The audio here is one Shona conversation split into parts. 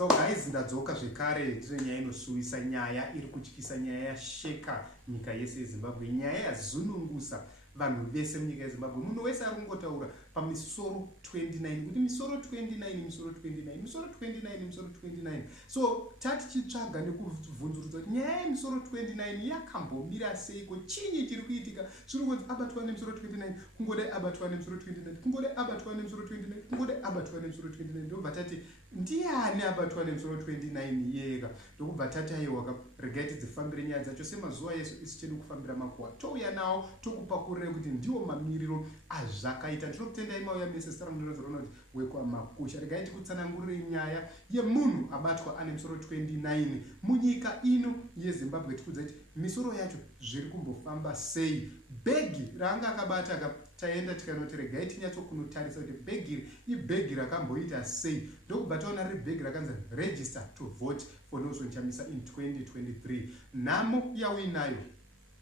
So guys, ndadzoka zvekare ndizo nyaya inosuwisa, nyaya iri kutyisa, nyaya yasheka nyika yese yeZimbabwe, nyaya yazunungusa vanhu vese munyika yeZimbabwe. Munhu wese ari kungotaura paMisoro 29 kuti Misoro 29, Misoro 29, Misoro 29, Misoro 29. So tatichitsvaga nekubvunzurudza kuti nyaya yeMisoro 29 yakambomira seiko, chinyi chiri kuitika? Zviri kunzi Abatwa neMisoro 29, kungode Abatwa neMisoro 29, kungode Abatwa neMisoro 29, kungode Abatwa neMisoro 29. Ndobva tati ndiani Abatwa neMisoro 29 yega? Ndokubva tati aiwa, regai tidzifambire nyaya dzacho semazuva Yesu isichedi kufambira makuwa. Touya nawo tokupakurira kuti ndiwo mamiriro azvakaita. Ndinokutendai mauya mese sara munozorona kuti wekwamakusha. Regai tikutsanangurire nyaya yemunhu abatwa ane misoro 29 munyika ino yeZimbabwe. Tikudza kuti misoro yacho zviri kumbofamba sei. Bhegi raanga akabata taenda tikanoti regai tinyatso kunotarisa kuti bhegi ibhegi rakamboita sei. Ndokubva taona riri bhegi rakanzi register to vote for Nelson Chamisa in 2023. Nhamo yauinayo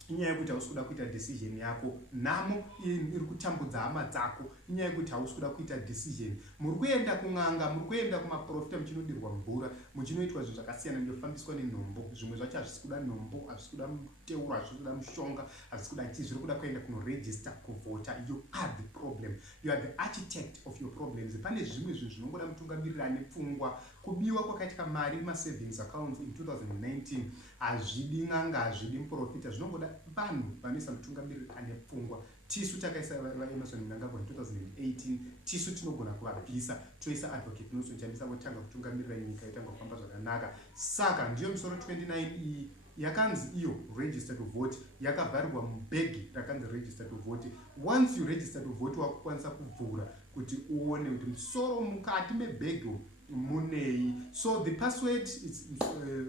inyaya yekuti hausi kuda kuita decision yako. Nhamo iri kutambudza hama dzako inyaya yekuti hausi kuda kuita decision. Muri kuenda kun'anga, muri kuenda kumaprofita muchinodirwa mvura, muchinoitwa zvinhu zvakasiyana, ndofambiswa nenhombo. Zvimwe zvacho hazvisi kuda nhombo, hazvisi kuda muteuro, hazvisi kuda mushonga, hazvisi kuda chii, zviri kuda kuenda kunoregister kuvhota. You are the problem. You are the architect of your problems. Pane zvimwe zvinhu zvinongoda mutungamiriri ane pfungwa. Kubiwa kwakaitika mari savings accounts in 2019 hazvidi n'anga, hazvidi muprofita, zvinongoda vanhu vanoisa mutungamiriri ane pfungwa. Tisu takaisa Emerson Mnangagwa in 2018, tisu tinogona kuvabvisa toisa advocate Nelson Chamisa votanga kutungamirira nyika itanga kufamba zvakanaka. Saka ndiyo misoro 29 iyi yakanzi iyo register to vote, yakavharirwa mubhegi rakanzi register to vote. Once you register to vote wakukwanisa kuvhura kuti uone kuti musoro mukati mebhegi munei. So the password is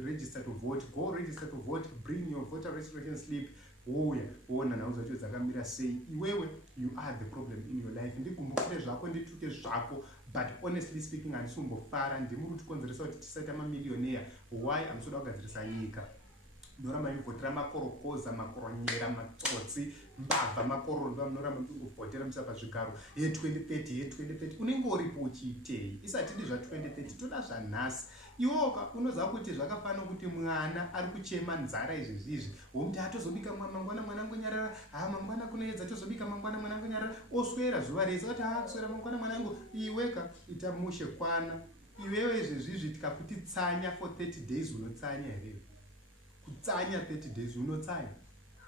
register to vote. Go register to vote, bring your voter registration slip. Ouya uona nhau zvacho dzakamira sei. Iwewe you are the problem in your life. Ndikumbukire zvako, ndituke zvako, but honestly speaking handisi kumbofara. Ndimuri kutikonzeresa kuti tisaita mamiliyonea. Why? Amusoda kugadzirisa nyika. Munoramba muvhotera makorokoza, makoronyera, matsotsi, mbavha, makorondo, munoramba muvhotera musa pazvigaro. 2030, 2030. Unenge uripo uchiitei? Isatidi zva 2030, toda zvanhasi. Iwoka unoziva kuti zvakafanira kuti mwana ari kuchema nzara izvezvizvi. Womuti atozobika mangwana mwanangu nyarara, mangwana kunoedza tozobika mangwana mwanangu nyarara, oswera zuva rese kuti kuswera mangwana mwanangu. Iweka ita mushe kwana. Iwewe izvezvizvi tikakuti tsanya for 30 days unotsanya here. Kutsanya 30 days unotsanya.